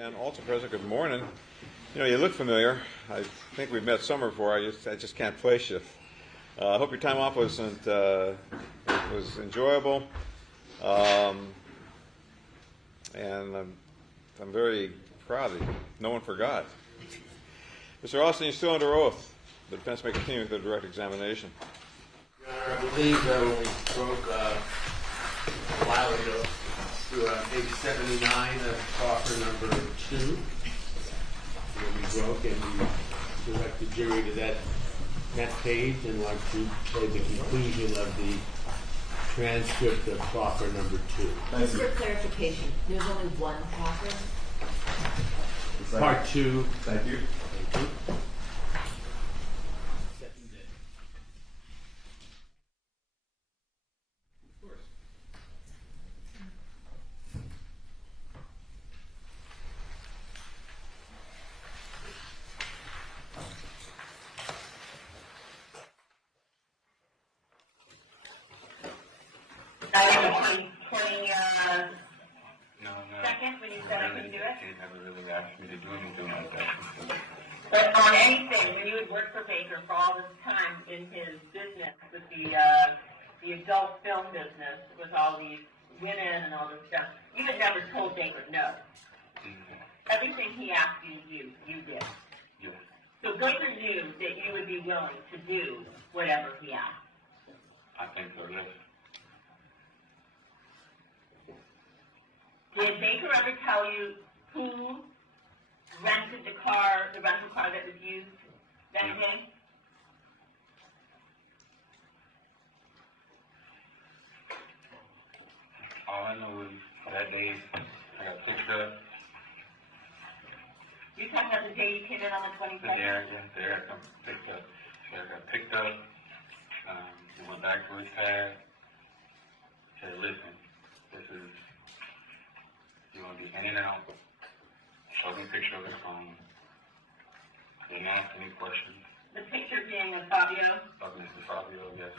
and also present, good morning. You know, you look familiar. I think we've met somewhere before. I just can't place you. I hope your time off was enjoyable, and I'm very proud that no one forgot. Mr. Austin, you're still under oath. The defense may continue with the direct examination. Your Honor, I believe when we spoke a while ago through page 79 of Proffer number 2, where we broke and we direct the jury to that page and like to say the conclusion of the transcript of Proffer number 2. Just for clarification, there's only one Proffer? Part 2. Thank you. Thank you. Second, when you said I couldn't do it? He never really asked me to do anything like that. But on anything, when you would work for Baker for all this time in his business with the adult film business, with all these women and all this stuff, you had never told Baker no. Everything he asked you did. Yes. So Baker knew that you would be willing to do whatever he asked. I think so, yes. Did Baker ever tell you who rented the rental car that was used that day? All I know is that day I got picked up. You're talking about the day you came in on the 22nd? There I got picked up. So I got picked up. He went back to his pad. Said, listen, this is, you want to be in and out. Showed me a picture of his phone. Didn't ask any questions. The picture being of Fabio? Of Mr. Fabio, yes.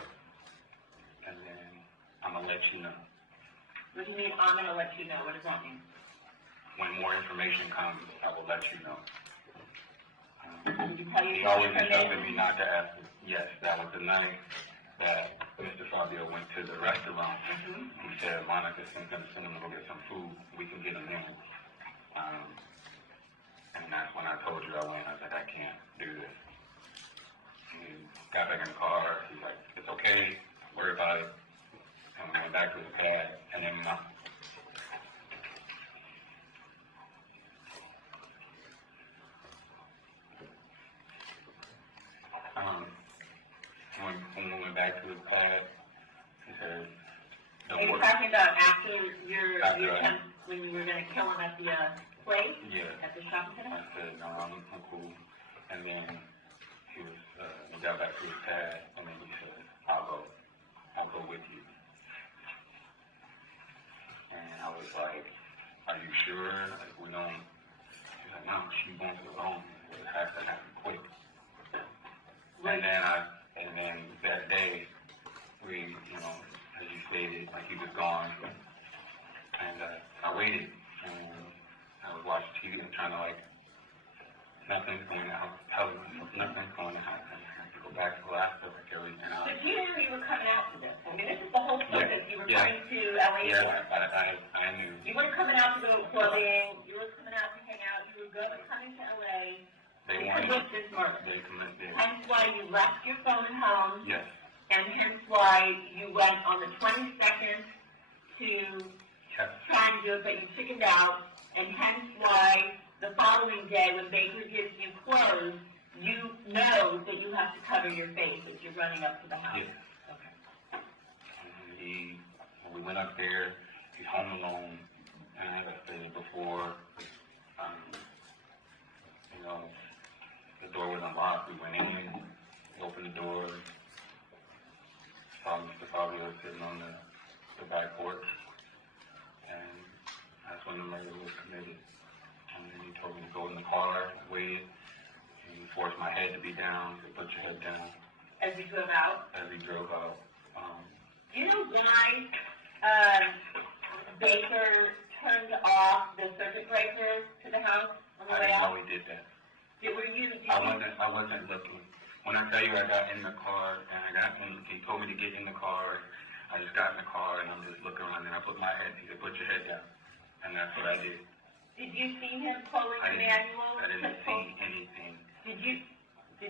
And then I'm going to let you know. What do you mean, I'm going to let you know? What does that mean? When more information comes, I will let you know. Did he tell you He always instructed me not to ask him. Yes, that was the night that Mr. Fabio went to the restaurant. He said, Monica's going to send him to go get some food. We can get him in. And that's when I told you I went. I was like, I can't do this. And he got back in the car. He's like, it's okay. Don't worry about it. And we went back to his pad. And then when we went back to his pad, he said, Are you talking about after when you were going to kill him at the place? Yeah. At the shopping center? I said, no, I'm cool. And then he got back to his pad, and then he said, I'll go with you. And I was like, are you sure? Like, we don't, he's like, no, she wants it alone. It has to happen quick. Right. And then that day, we, as you stated, like he was gone. And I waited, and I was watching TV and trying to nothing's going to happen. Nothing's going to happen. I have to go back to the last of everything. But you knew you were coming out for this. I mean, this is the whole purpose. You were coming to LA for. I knew. You weren't coming out to go clubbing. You were coming out to hang out. You were coming to LA. They wanted this murder. They committed. Hence why you left your phone at home. Yes. And hence why you went on the 22nd to try and do it, but you chickened out. And hence why the following day, when Baker gives you clothes, you know that you have to cover your face as you're running up to the house. Yes. Okay. And when we went up there, he's home alone. And as I stated before, the door was unlocked. We went in, opened the door, saw Mr. Fabio sitting on the back porch, and that's when the murder was committed. And then he told me to go in the car, wait, and he forced my head to be down, to put your head down. As you drove out? As we drove out. Do you know why Baker turned off the circuit breakers to the house on the I way didn't know out? he did that. Did I wasn't looking. When I tell you I got in the car and he told me to get in the car, I just got in the car and I'm just looking around and I put my head, he said, put your head down. And that's what I did. Did you see him pulling the manual? I didn't see anything. Did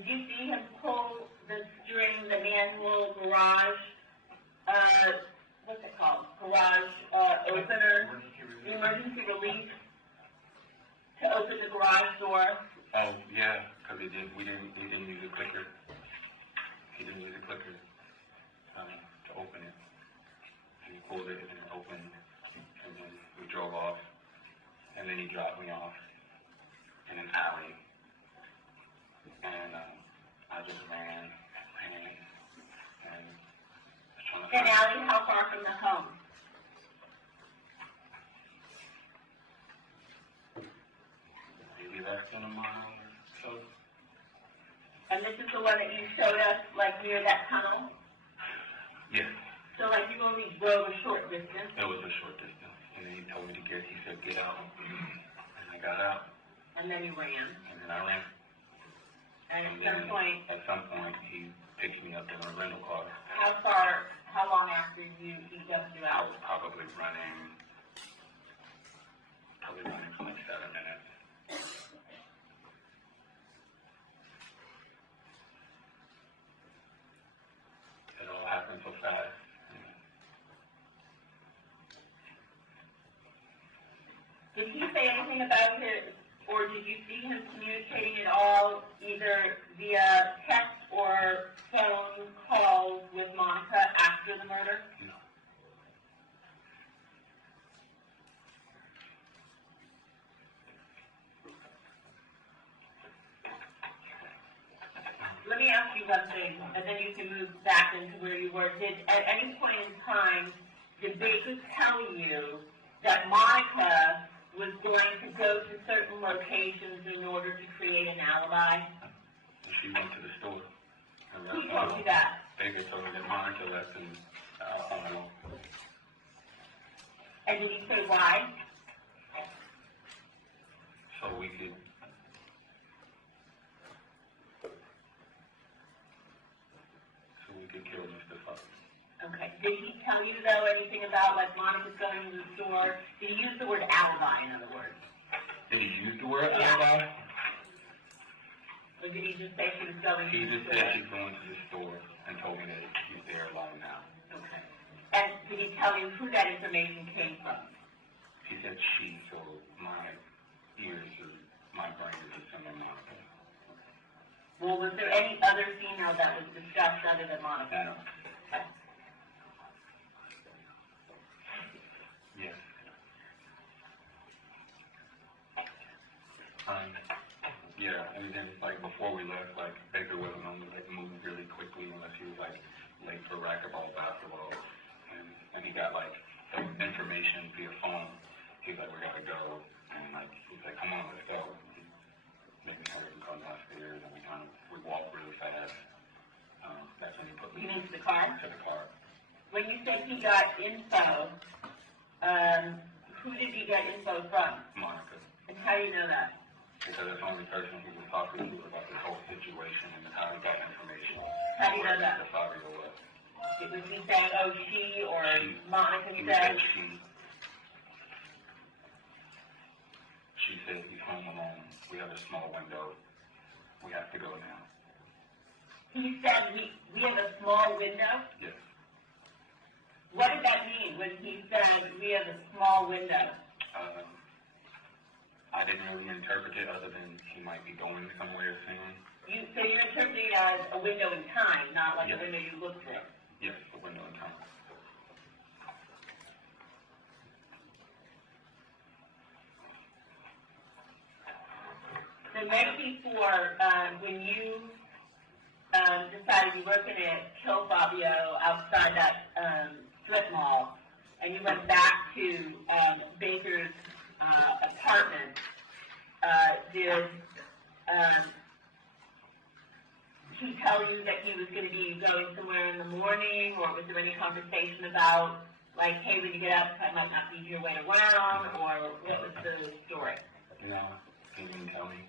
you see him pull the string, the manual garage, what's it called? Garage, opener, the emergency release to open the garage door? Oh, yeah, because we didn't use a clicker. He didn't use a clicker, to open it. And he pulled it and it opened, and then we drove off, and then he dropped me off in an alley. And, I just ran, and was trying to And Allie, how far from the home? maybe less than a mile or so. And this is the one that you showed us, like near that tunnel? Yeah, So like you only drove a short distance, it was a short distance, and then he told me to he said, get out, and I got out, and then you ran. and then I ran. And And at some then, point, he picked me up in a rental car. how long after he dumped you I out? was probably running for like 7 minutes. It all happened so fast. Did he say anything about it, or did you see him communicating at all, either via text or phone calls with Monica after the murder? No. Let me ask you one thing, and then you can move back into where you were. Did, at any point in time, did Baker tell you that Monica was going to go to certain locations in order to create an alibi? She went to the store. And Who told you that? Baker told me that Monica left, and I don't know. And did he say why? So we could kill Mr. Fuck. Okay. Did he tell you, though, anything about, like, Monica's going to the store? Did he use the word alibi, in other words? Did he use the word Yeah. alibi? Or did he just say she was going to He the just store? said she's going to the store and told me that he's there alone now. Okay. And did he tell you who that information came from? He said she, so my ears or my brain is assuming Monica. Well, was there any other female that was discussed other than Monica? No. Okay. Yes. Yeah, and then, like, before we left, like, Baker wasn't on, like, moving really quickly unless he was, like, late for racquetball, basketball, and he got, like, information via phone. He's like, we gotta go, and, like, he's like, come on, let's go. He made me hurry and come downstairs, and we walked really fast. That's when he put me You into the car? to the car. When you said he got info, who did he get info from? Monica. And how do you know that? Because that's the only person he was talking to about this whole situation and how he got information. How do you know that? The father was. Was he saying, oh, she, or Monica He said? said she said he's home alone. We have a small window. We have to go now. He said, we have a small window? Yes. What did that mean when he said, we have a small window? I didn't really interpret it other than he might be going somewhere soon. So you're interpreting it as a window in time, not like Yes. a window you look through. Yes, the window in time. The night before, when you decided you weren't going to kill Fabio outside that strip mall, and you went back to Baker's apartment, did he tell you that he was going to be going somewhere in the morning, or was there any conversation about Like, hey, when you get out, I might not be your way around, or what was the story? No, he didn't tell me.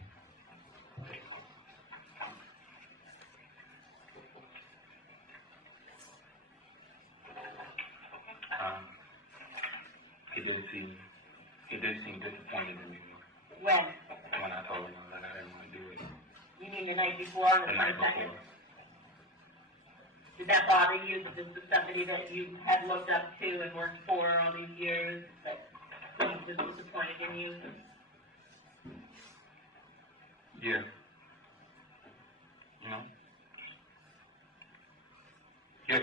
He did seem disappointed in me When? when I told him that I didn't want to do it. You mean the night before, on the The night 22nd? before. Did that bother you, that this was somebody that you had looked up to and worked for all these years, that he was disappointed in you? Yeah. You know? Yep.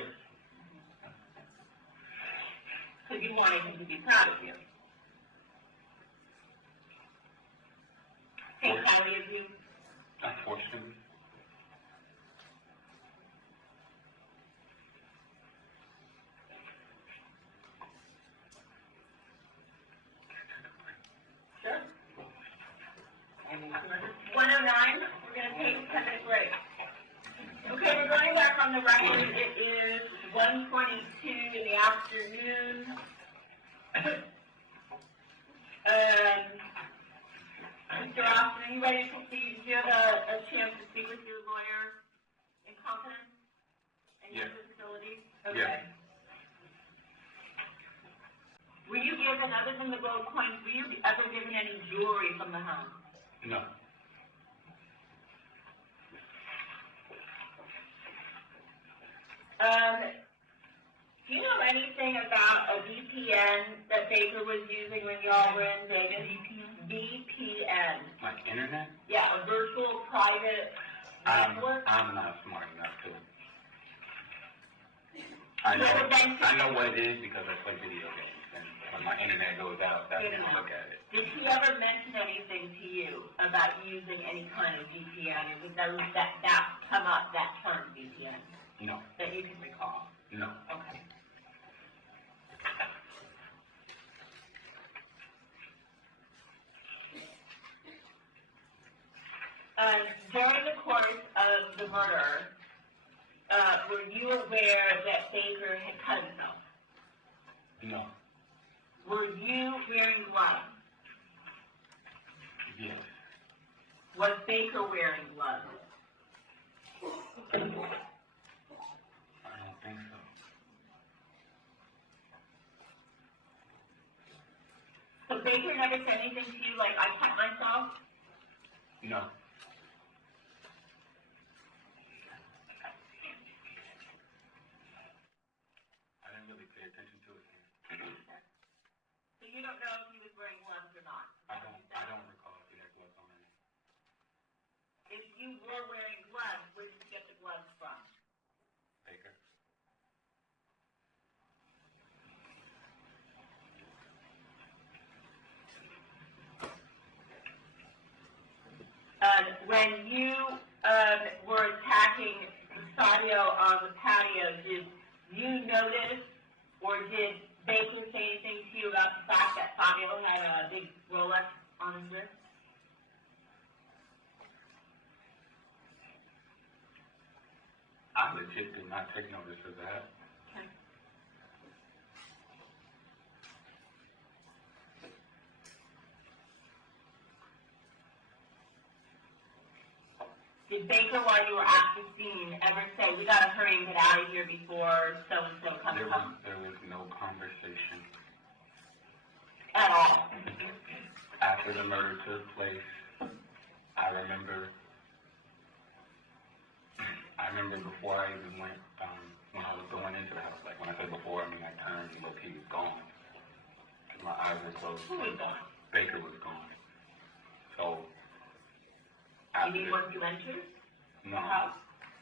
Because you wanted him to be proud of you. Take Kelly of you. Unfortunately. Sure. 109, we're going to take a 10-minute break. Okay, we're going back on the record. It is 1:22 in the afternoon. Mr. Austin, are you ready to proceed? Do you have a chance to speak with your lawyer in confidence and use the facility? Okay. Yeah. Were you given, other than the gold coins, were you ever given any jewelry from the home? No. Do you know anything about a VPN that Baker was using when y'all were in Vegas? VPN. Like internet? Yeah, a virtual private network. I'm not smart enough to. I know what it is because I play video games, and when my internet goes out, that's when I look at it. Did he ever mention anything to you about using any kind of VPN? Did that come up, that term VPN, No. that you can recall? No. Okay. During the course of the murder, were you aware that Baker had cut himself? No. Were you wearing gloves? Yes. Was Baker wearing gloves? I don't think so. So Baker never said anything to you like, I cut myself? No. I didn't really pay attention to it. So you don't know if he was wearing gloves or not? I don't recall if he had gloves on him. If you were wearing gloves, where did you get the gloves from? Baker. When you were attacking Sadio on the patio, did you notice or did Baker say anything to you about the fact that Sadio had a big Rolex on his wrist? I legit did not take notice of that. Okay. Did Baker, while you were at the scene, ever say, we gotta hurry and get out of here before so-and-so comes home? There was no conversation. At all? After the murder took place, I remember before I even went, when I was going into the house, like when I said before, I mean I turned and looked, he was gone. My eyes were closed. Who was gone? Baker was gone. So, You mean once you entered the house?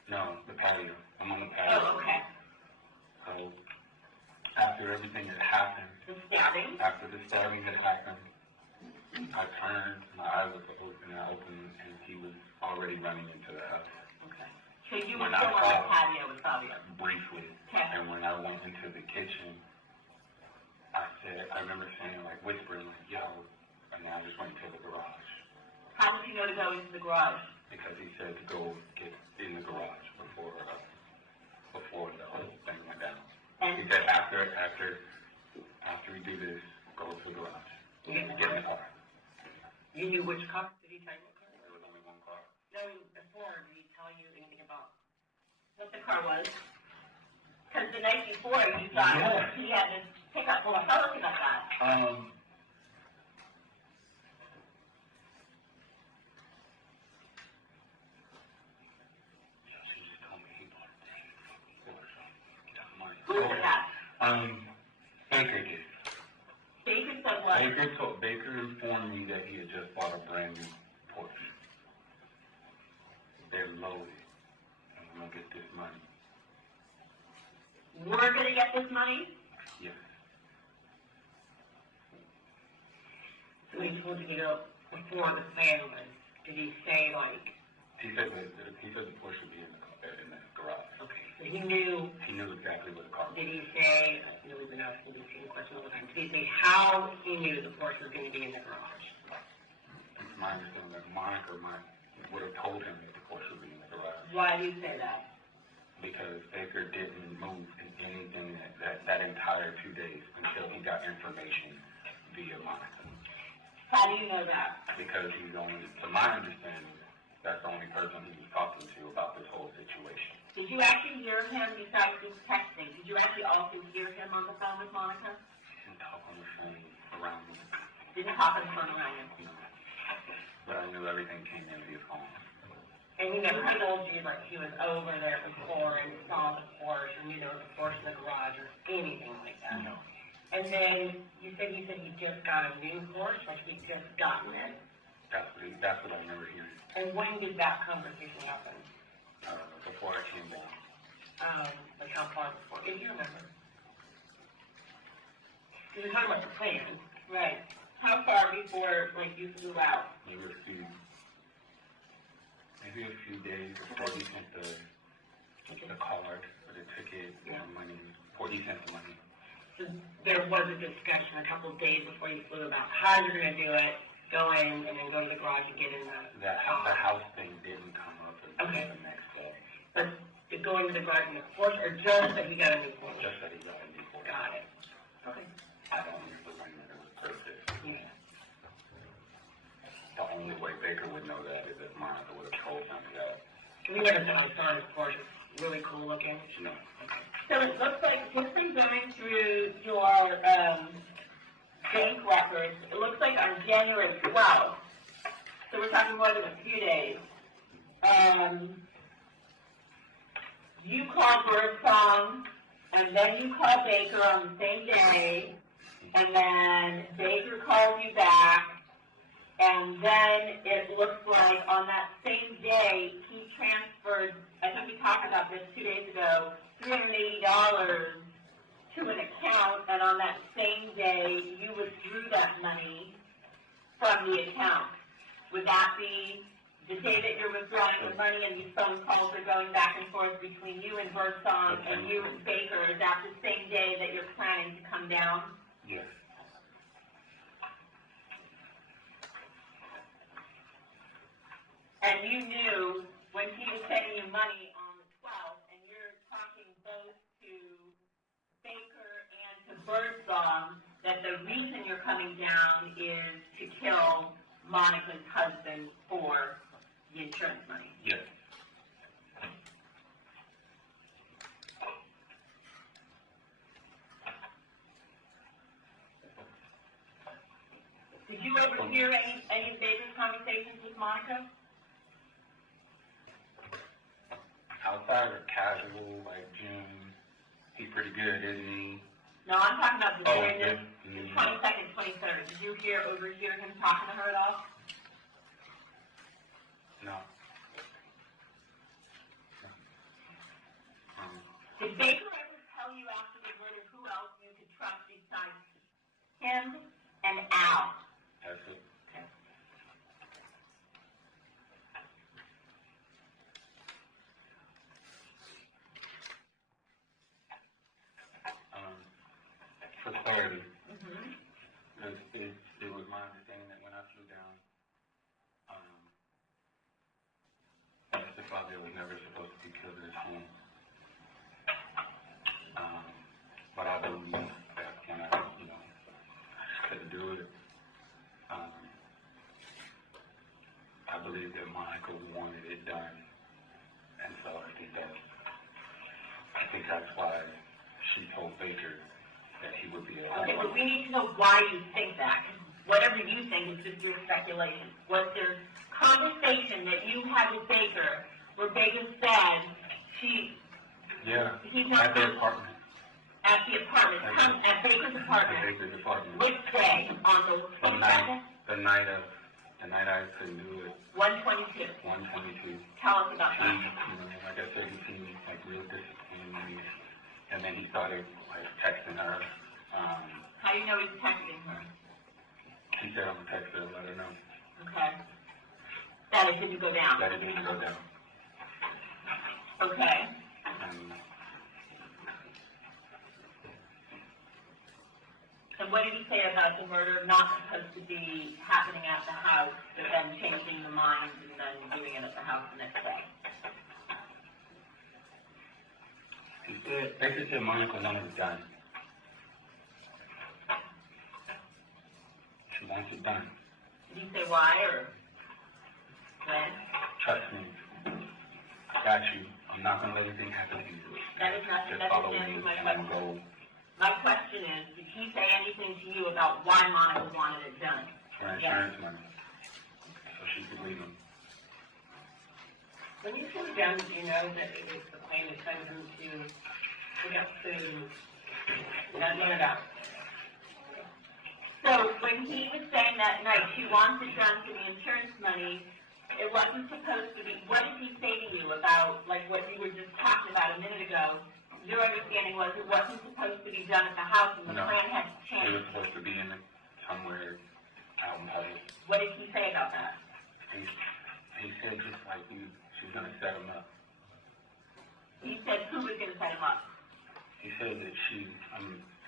No, the patio. I'm on the patio. Oh, okay. So, after everything had happened, The stabbing? after the stabbing had happened, I turned, my eyes were open, and I opened, and he was already running into the house. Okay. So you were When still I on saw- the patio with Fabio? Briefly. Okay. And when I went into the kitchen, I remember saying, like, whispering, like, yo, and I just went to the garage. How did you know to go into the garage? Because he said to go get in the garage before the whole thing went down. And He said after after we do this, go to the garage. Get in the Get in the car. car. You knew which car? Did he tell you what car? There was only one car. No, before, did he tell you anything about what the car was? Because the night before, you thought he had this pickup. Well, tell us about that. She just told me he bought a thing for money. Who was that? Baker did. Baker said what? Baker informed me that he had just bought a brand new Porsche. They're loaded, and we're gonna get this money. We're going to get this money? Yes. So he told you to go before the sale was. Did he say, like... He said the Porsche would be in the garage. Okay, so he knew... He knew exactly where the car was. Did he say... I know we've been asking the question all the time. Did he say how he knew the Porsche was going to be in the garage? It's my understanding that Monica would have told him that the Porsche would be in the garage. Why do you say that? Because Baker didn't move in anything that entire 2 days until he got information via Monica. How do you know that? Because he's only, to my understanding, that's the only person he was talking to about this whole situation. Did you actually hear him besides just texting? Did you actually also hear him on the phone with Monica? He didn't talk on the phone around me. Didn't talk on the phone around him. No. But I knew everything came in his phone. And he never told you, like, he was over there before and saw the Porsche, and you know, the Porsche in the garage or anything like that. No. And then he said he just got a new Porsche, like he'd just gotten it. That's what I remember hearing. And when did that conversation happen? Before I came down. Like how far before? If you remember. Because you're talking about the plan. Right. How far before, like, you flew out? Maybe a few days before he sent the card or the ticket, money, before he sent the money. So there was a discussion a couple of days before you flew about how you're going to do it, go in, and then go to the garage and get in the house thing didn't come up until the next day. But to go into the garage in the Porsche, or just that he got a new Porsche? Just that he got a new Porsche. Got it. Okay. I don't remember when it was purchased. Yeah. The only way Baker would know that is if Monica would have told him that. We never saw his son, of course. It's really cool looking. No. So it looks like just from going through your bank records, it looks like on January 12th, so we're talking more than a few days, you called Birdsong, and then you called Baker on the same day, and then Baker called you back, and then it looks like on that same day, he transferred, I think we talked about this 2 days ago, $380 to an account, and on that same day, you withdrew that money from the account. Would that be the day that you're withdrawing the money and these phone calls are going back and forth between you and Birdsong and you and Baker? Is that the same day that you're planning to come down? Yes. And you knew when he was sending you money on the 12th, and you're talking both to Baker and to Birdsong, that the reason you're coming down is to kill Monica's husband for the insurance money. Yes. Did you overhear any of Baker's conversations with Monica? Outside of casual, like June, he's pretty good, isn't he? No, I'm talking about the day, yes. the 22nd, 23rd. Did you overhear him talking to her at all? No. Did Baker ever tell you after the murder who else you could trust besides him and Al? That's it. For clarity, it was my understanding that when I flew down, Mr. Fabio was never supposed to be killed at his home. But I believe that when I, believe that Monica wanted it done, and so I think that's why she told Baker that he would be a Okay, but homeowner. we need to know why you think that. 'Cause whatever you think is just your speculation. Was there conversation that you had with Baker where Baker said Yeah, he's not at the apartment. at the apartment, at Baker's At apartment? Baker's apartment. Which day? On the The 22nd? night I couldn't do it, 122. 122. Tell us about He, that. like I said, he seemed like real disciplined, and then he started like texting her. How do you know he's texting her? He said I'm gonna text her, let her know Okay. That it didn't go down. that it didn't go down. Okay. And what did he say about the murder not supposed to be happening at the house, but then changing the mind and then doing it at the house the next day? He said, Baker said Monica wanted it done. She wants it done. Did he say why or when? Trust me. I got you. I'm not gonna let anything happen to you. That is not- Just that follow doesn't me, answer my and I'm question. go. My question is, did he say anything to you about why Monica wanted it done? For insurance money. So she could leave him. When you came down, did you know that it was the plan to send him to pick up food? Not know about. So when he was saying that night she wants it done for the insurance money, it wasn't supposed to be, what did he say to you about, like what you were just talking about a minute ago? Your understanding was it wasn't supposed to be done at the house and the No. plan had It was changed. supposed to be in somewhere out in public. What did he say about that? He said just like she's gonna set him up. He said who was going to set him up? He said that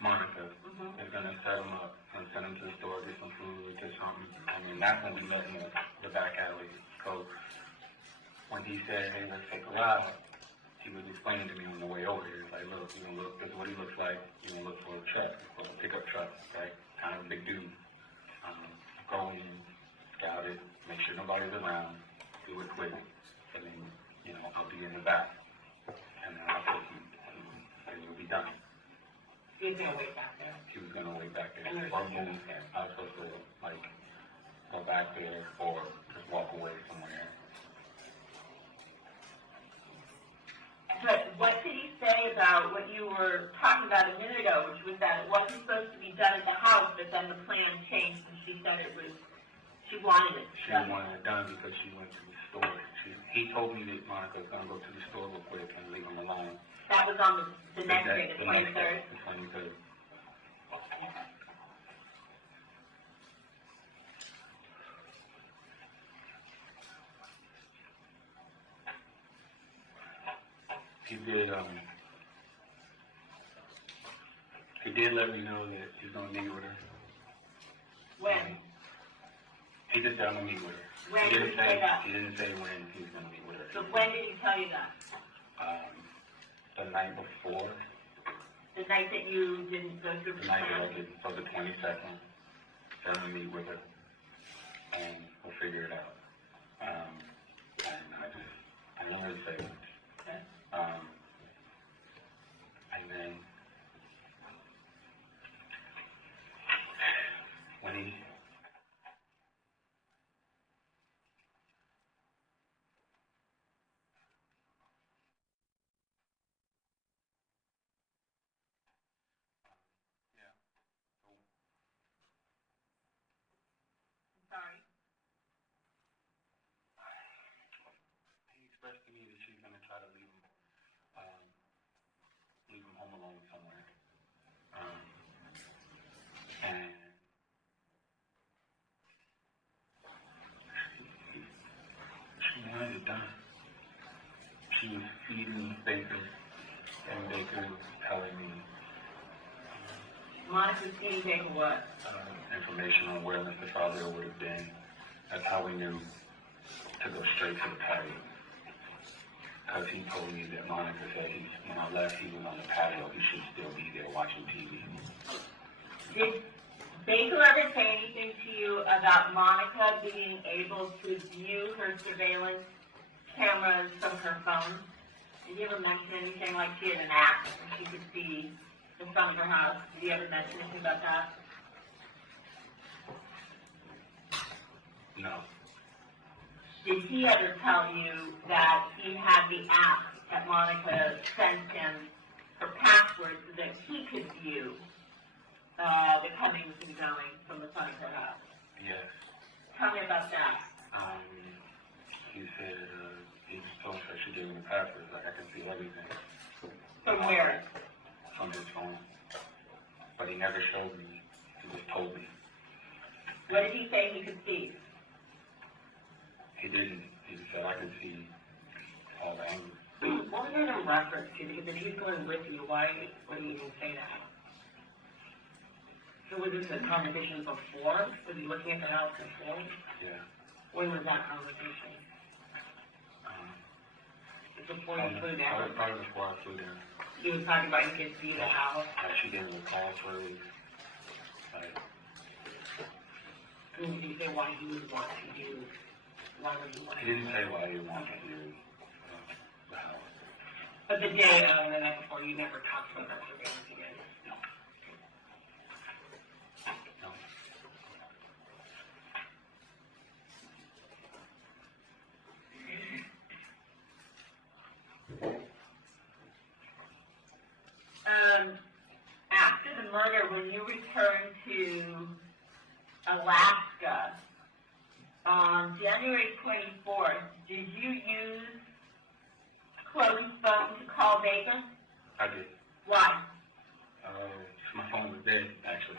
Monica, Mhm. is gonna set him up and send him to the store, get some food, get something. I mean, that's when we met in the back alley. So when he said, hey, let's take a ride, he was explaining to me on the way over here, like, look, this is what he looks like. You're gonna look for a truck, for a pickup truck, right? Kind of a big dude. Go in, scout it, make sure nobody's around, do it quick, and then, I'll be in the back. And then I'll take you, and you'll be done. He's gonna wait back there. He was gonna wait back there. And there's Or no move. there. I was supposed to, go back there or just walk away somewhere. But what did he say about what you were talking about a minute ago, which was that it wasn't supposed to be done at the house, but then the plan changed and she said she wanted it She done? wanted it done because she went to the store. He told me that Monica was gonna go to the store real quick and leave him alone. That was on the next day, the next 23rd? day, the 23rd. He did let me know that he's gonna meet with her. When? He just said I'm gonna meet with her. When He did didn't he say that? He didn't say when he was gonna meet with her. So when did he tell you that? The night before, The night that you didn't go through the the night that I plan? did, so the 22nd, said I'm gonna meet with her, and we'll figure it out. And I didn't really say much. Okay. And then, when he, Sorry. he expressed to me that she's gonna try to leave him home alone somewhere. And she wanted it done. She was feeding Baker, and Baker was telling me Monica's feeding Baker what? information on where Mr. Fabio would have been. That's how we knew to go straight to the patio. Because he told me that Monica said when I left, he was on the patio. He should still be there watching TV. Did Baker ever say anything to you about Monica being able to view her surveillance cameras from her phone? Did you ever mention anything like she had an app and she could see the front of her house? Did you ever mention anything about that? No. Did he ever tell you that he had the app that Monica sent him for passwords so that he could view the comings and goings from the front of her house? Yes. Tell me about that. He said, he just told her she gave him the password, like I can see everything. From where? From his phone. But he never showed me. He just told me. What did he say he could see? He didn't. He said I could see all the angles. What was that in reference to? Because if he's going with you, why would he even say that? So was this a conversation before? Was he looking at the house before? Yeah. When was that conversation? Before you flew down? Probably before I flew down. He was talking about you could see the house. Like she gave me a call first. Like, And did he say why he would want to do? Why would he want to he didn't do say that? why he wanted to do the house. But the day of the night before, you never talked about that surveillance again? No. No. After the murder, when you returned to Alaska on January 24th, did you use Chloe's phone to call Baker? I did. Why? My phone was dead, actually.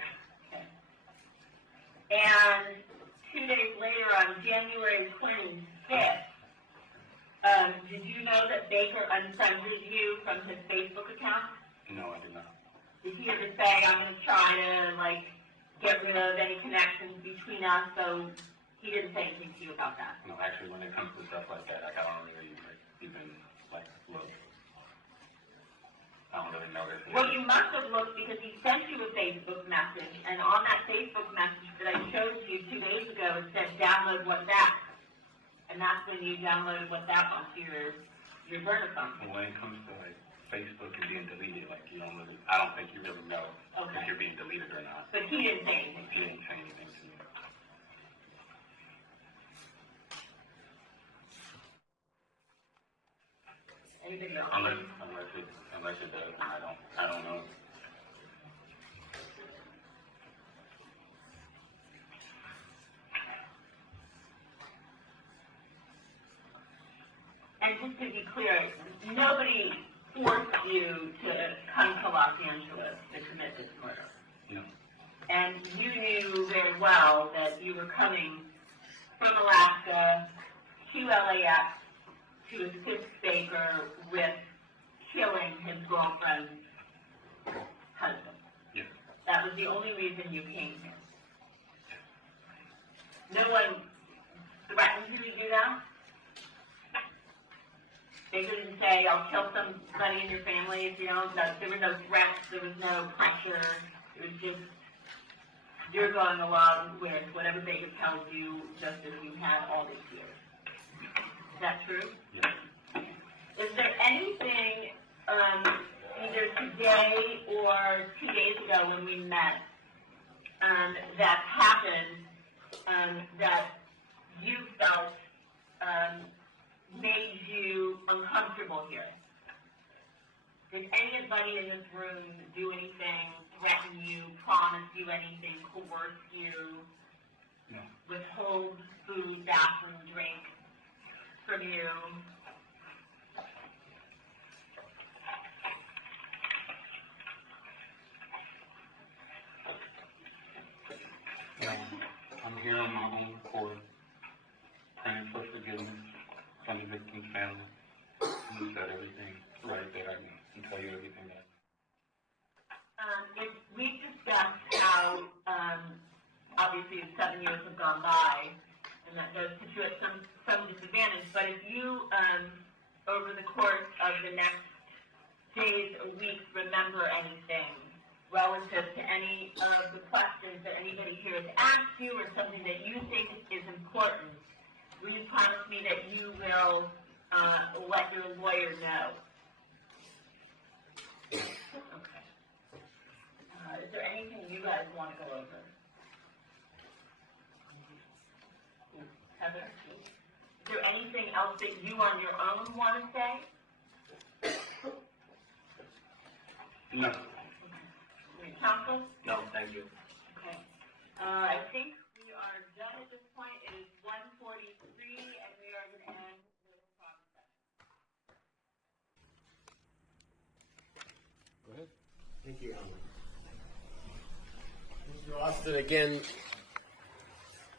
And 2 days later, on January 25th, did you know that Baker unfriended you from his Facebook account? No, I did not. Did he ever say, I'm going to try to, like, get rid of any connections between us? So he didn't say anything to you about that. No, actually, when it comes to stuff like that, I don't really even look. I don't really know this. Well, you must have looked because he sent you a Facebook message, and on that Facebook message that I showed you 2 days ago, it said download WhatsApp. And that's when you downloaded WhatsApp onto your burner phone. When it comes to Facebook and being deleted, I don't think you really know if you're being deleted or not. But he didn't say anything. He didn't say anything to me. Anything else? Unless it does, I don't know. And just to be clear, nobody forced you to come to Los Angeles to commit this murder. No. And you knew very well that you were coming from Alaska to LAX to assist Baker with killing his girlfriend's husband. Yes. That was the only reason you came here. No one threatened you to do that? They didn't say, I'll kill somebody in your family if you don't. No, there were no threats. There was no pressure. It was just, you're going along with whatever Baker tells you, just as you had all these years. Is that true? Yes. Is there anything, either today or 2 days ago when we met, that happened, that you felt, made you uncomfortable here? Did anybody in this room do anything, threaten you, promise you anything, coerce you, No. withhold food, bathroom, drink from you? I'm here on my own accord, praying for forgiveness from the victim's family. You said everything right that I can tell you everything that We've discussed how, obviously 7 years have gone by, and that does put you at some disadvantage, but if you, over the course of the next days or weeks, remember anything relative to any of the questions that anybody here has asked you or something that you think is important, will you promise me that you will let your lawyer know? Okay. Is there anything you guys want to go over? Heather? Is there anything else that you on your own want to say? No. Your counsel? No, thank you. Okay. I think we are done at this point. It is 1:43, and we are going to end the process. Go ahead. Thank you, Ellen. Mr. Austin, again,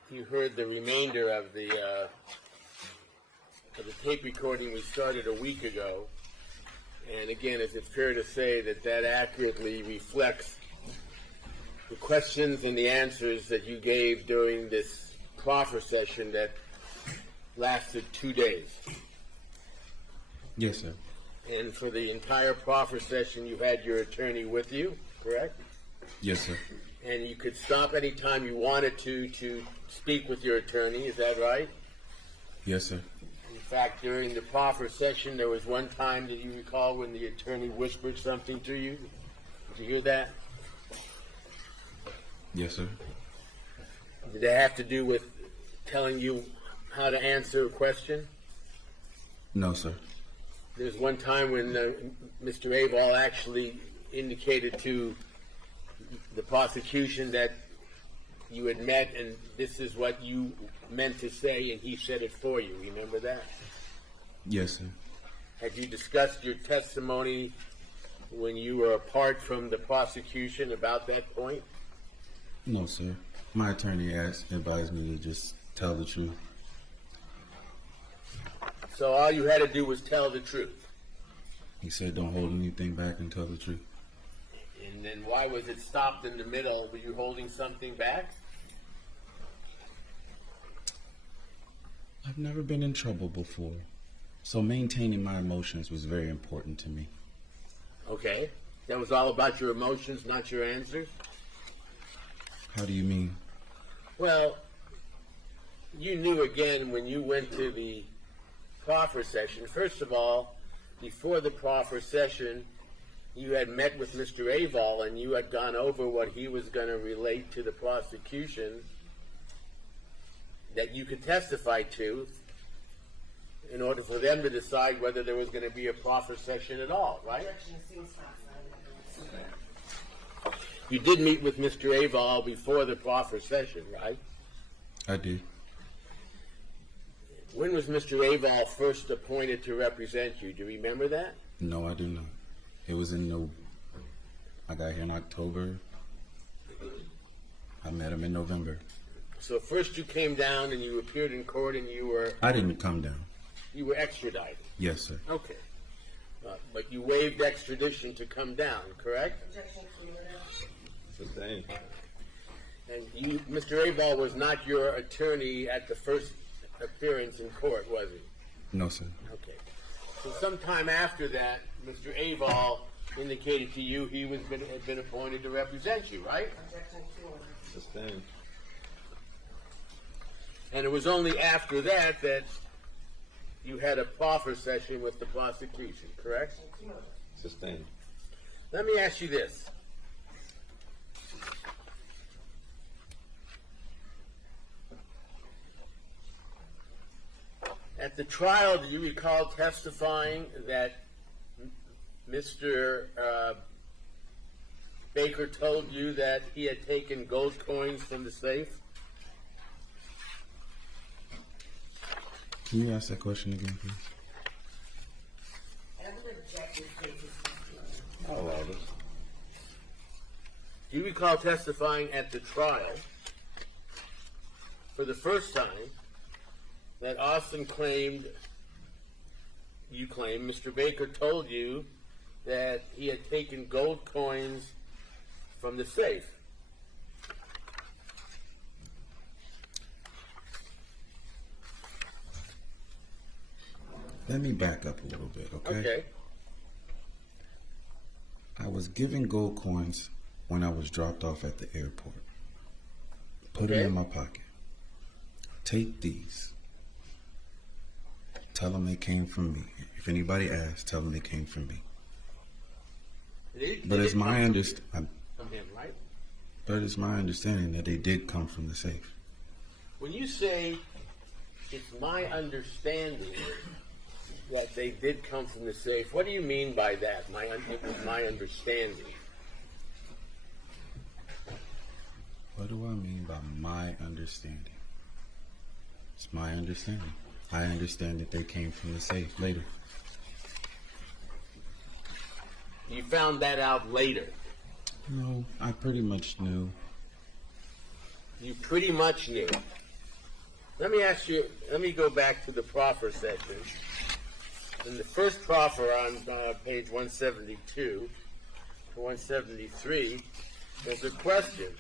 you heard the remainder of the tape recording we started a week ago. And again, is it fair to say that that accurately reflects the questions and the answers that you gave during this proffer session that lasted 2 days? Yes, sir. And for the entire proffer session, you had your attorney with you, correct? Yes, sir. And you could stop any time you wanted to speak with your attorney, is that right? Yes, sir. In fact, during the proffer session, there was one time that you recall when the attorney whispered something to you. Did you hear that? Yes, sir. Did that have to do with telling you how to answer a question? No, sir. There's one time when Mr. Avall actually indicated to the prosecution that you had met and this is what you meant to say, and he said it for you. Remember that? Yes, sir. Had you discussed your testimony when you were apart from the prosecution about that point? No, sir. My attorney advised me to just tell the truth. So all you had to do was tell the truth. He said don't hold anything back and tell the truth. And then why was it stopped in the middle? Were you holding something back? I've never been in trouble before, so maintaining my emotions was very important to me. Okay. That was all about your emotions, not your answers? How do you mean? Well, you knew again when you went to the proffer session. First of all, before the proffer session, you had met with Mr. Avall and you had gone over what he was going to relate to the prosecution that you could testify to in order for them to decide whether there was going to be a proffer session at all, right? You did meet with Mr. Avall before the proffer session, right? I did. When was Mr. Avall first appointed to represent you? Do you remember that? No, I do not. It was I got here in October. I met him in November. So first you came down and you appeared in court and you were I didn't come down. extradited. Yes, sir. Okay. But you waived extradition to come down, correct? Sustained. And Mr. Avall was not your attorney at the first appearance in court, was he? No, sir. Okay. So sometime after that, Mr. Avall indicated to you he had been appointed to represent you, right? Sustained. And it was only after that that you had a proffer session with the prosecution, correct? Sustained. Let me ask you this. At the trial, do you recall testifying that Mr. Baker told you that he had taken gold coins from the safe? Can you ask that question again, please? I'll allow this. Do you recall testifying at the trial for the first time that Austin you claimed Mr. Baker told you that he had taken gold coins from the safe? Let me back up a little bit, okay? Okay. I was given gold coins when I was dropped off at the airport. Put it Okay. in my pocket. Take these. Tell them they came from me. If anybody asks, tell them they came from me. But it's my understanding. From him, right? But it's my understanding that they did come from the safe. When you say it's my understanding that they did come from the safe, what do you mean by that? It was my understanding. What do I mean by my understanding? It's my understanding. I understand that they came from the safe later. You found that out later. No, I pretty much knew. You pretty much knew. Let me ask you, let me go back to the proffer section. In the first proffer on page 172 to 173, there's a question.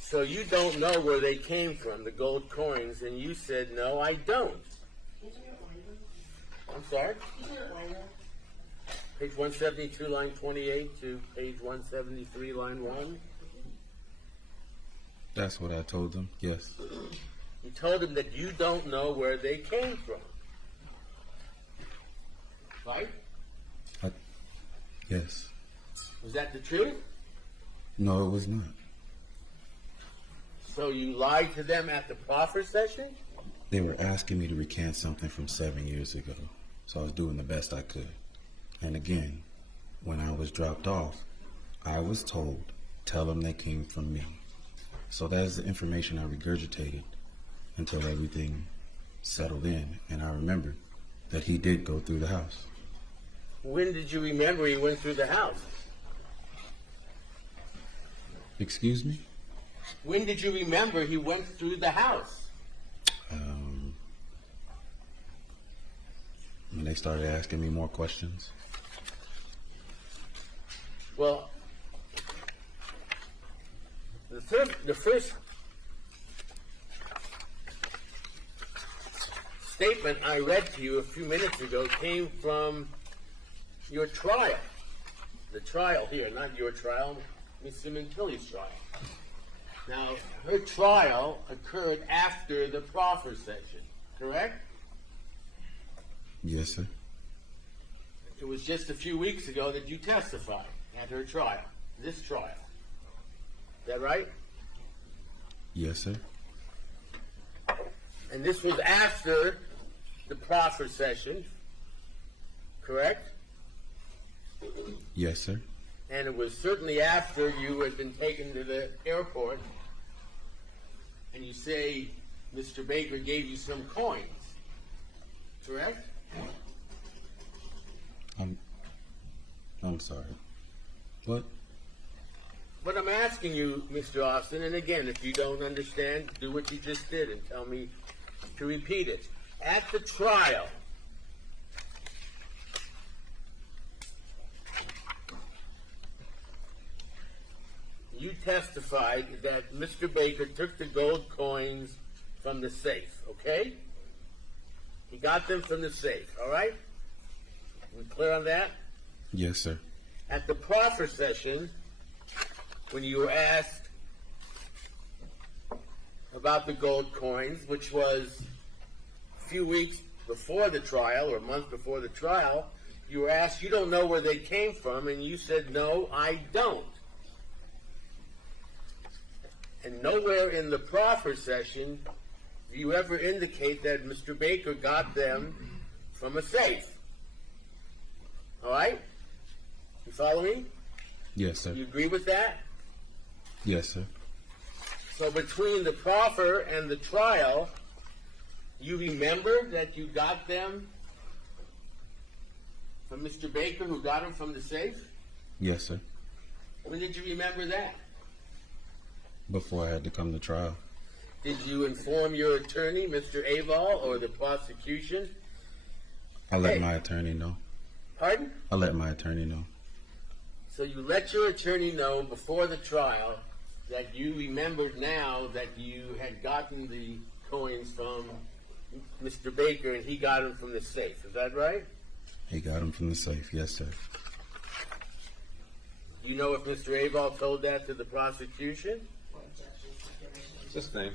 So you don't know where they came from, the gold coins, and you said, no, I don't. I'm sorry? Page 172, line 28 to page 173, line 1. That's what I told them, yes. You told them that you don't know where they came from. Right? Yes. Was that the truth? No, it was not. So you lied to them at the proffer session? They were asking me to recant something from 7 years ago, so I was doing the best I could. And again, when I was dropped off, I was told, tell them they came from me. So that's the information I regurgitated until everything settled in, and I remembered that he did go through the house. When did you remember he went through the house? Excuse me? When did you remember he went through the house? When they started asking me more questions. Well, the first statement I read to you a few minutes ago came from your trial. The trial here, not your trial, Miss Sementilli's trial. Now, her trial occurred after the proffer session, correct? Yes, sir. It was just a few weeks ago that you testified at her trial, this trial. Is that right? Yes, sir. And this was after the proffer session, correct? Yes, sir. And it was certainly after you had been taken to the airport, and you say Mr. Baker gave you some coins, correct? I'm sorry. What? But I'm asking you, Mr. Austin, and again, if you don't understand, do what you just did and tell me to repeat it. At the trial, you testified that Mr. Baker took the gold coins from the safe, okay? He got them from the safe, all right? We clear on that? Yes, sir. At the proffer session, when you were asked about the gold coins, which was a few weeks before the trial or a month before the trial, you were asked, you don't know where they came from, and you said, no, I don't. And nowhere in the proffer session do you ever indicate that Mr. Baker got them from a safe. All right? You follow me? Yes, sir. You agree with that? Yes, sir. So between the proffer and the trial, you remember that you got them from Mr. Baker, who got them from the safe? Yes, sir. When did you remember that? Before I had to come to trial. Did you inform your attorney, Mr. Aval, or the prosecution? I let Hey. my attorney know. Pardon? I let my attorney know. So you let your attorney know before the trial that you remembered now that you had gotten the coins from Mr. Baker and he got them from the safe. Is that right? He got him from the safe. Yes, sir. Do you know if Mr. Aval told that to the prosecution? It's his name.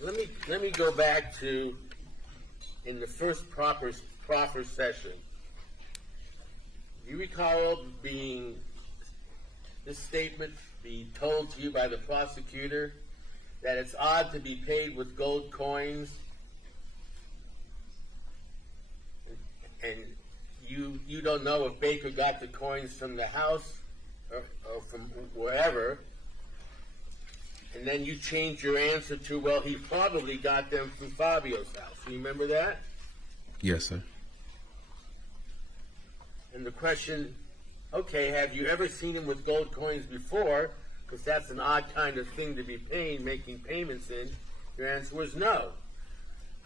Let me go back to in the first Proffer session. Do you recall this statement being told to you by the prosecutor that it's odd to be paid with gold coins, and you don't know if Baker got the coins from the house or from wherever, and then you change your answer to, well, he probably got them from Fabio's house. You remember that? Yes, sir. And the question, okay, have you ever seen him with gold coins before? Because that's an odd kind of thing to be making payments in. Your answer was no.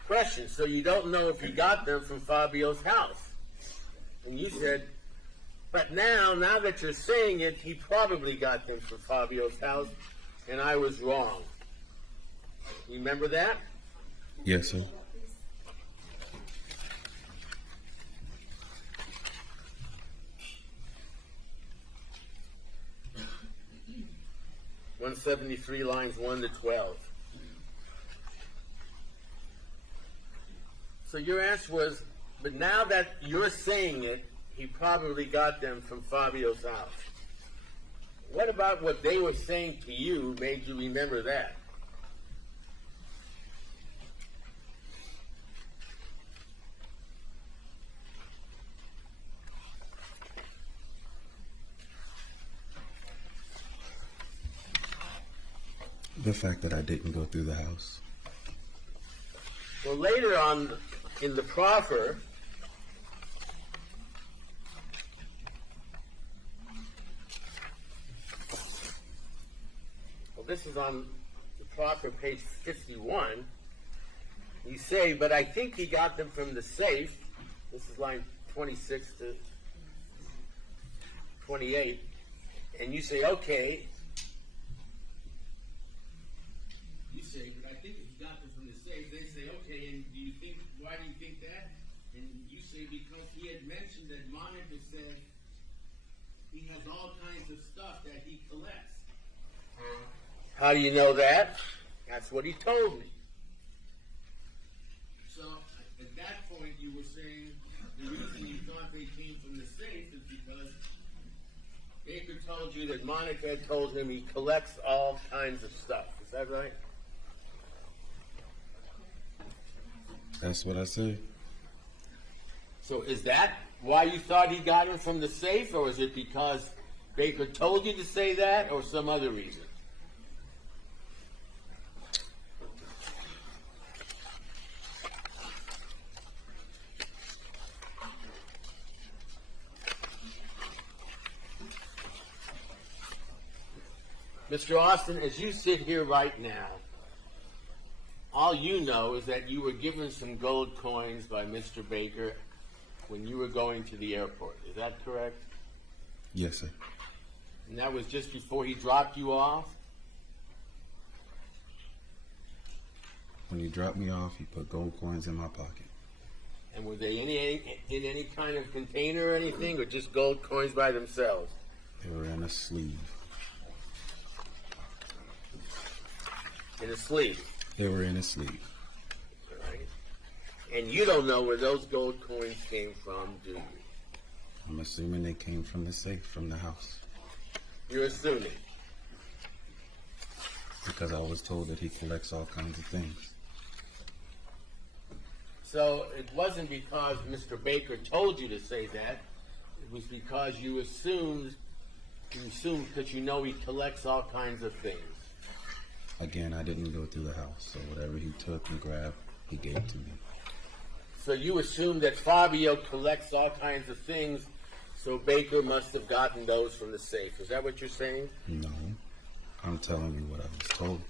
Question, so you don't know if he got them from Fabio's house. And you said, but now that you're saying it, he probably got them from Fabio's house, and I was wrong. You remember that? Yes, sir. (173) lines 1 to 12. So your answer was, but now that you're saying it, he probably got them from Fabio's house. What about what they were saying to you made you remember that? The fact that I didn't go through the house. Well, later on in the proffer, this is on the proffer, page 51. You say, but I think he got them from the safe. This is line 26 to 28. And you say, okay. You say, but I think he got them from the safe. They say, okay, and why do you think that? And you say, because he had mentioned that Monica said he has all kinds of stuff that he collects. How do you know that? That's what he told me. So, at that point, you were saying the reason you thought they came from the safe is because Baker told you that Monica had told him he collects all kinds of stuff. Is that right? That's what I said. So is that why you thought he got him from the safe, or is it because Baker told you to say that, or some other reason? Mr. Austin, as you sit here right now, all you know is that you were given some gold coins by Mr. Baker when you were going to the airport. Is that correct? Yes, sir. And that was just before he dropped you off? When he dropped me off, he put gold coins in my pocket. And were they in any kind of container or anything, or just gold coins by themselves? They were in a sleeve. In a sleeve? They were in a sleeve. Right. And you don't know where those gold coins came from, do you? I'm assuming they came from the safe, from the house. You're assuming. Because I was told that he collects all kinds of things. So it wasn't because Mr. Baker told you to say that. It was because you assumed because you know he collects all kinds of things. Again, I didn't go through the house, so whatever he took and grabbed, he gave to me. So you assume that Fabio collects all kinds of things, so Baker must have gotten those from the safe. Is that what you're saying? No. I'm telling you what I was told.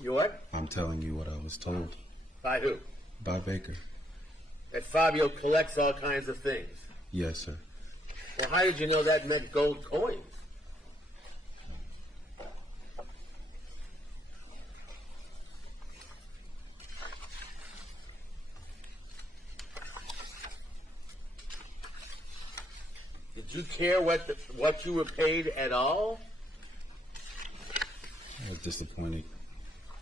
You what? I'm telling you what I was told. By who? By Baker. That Fabio collects all kinds of things. Yes, sir. Well, how did you know that meant gold coins? Did you care what you were paid at all? I was disappointed.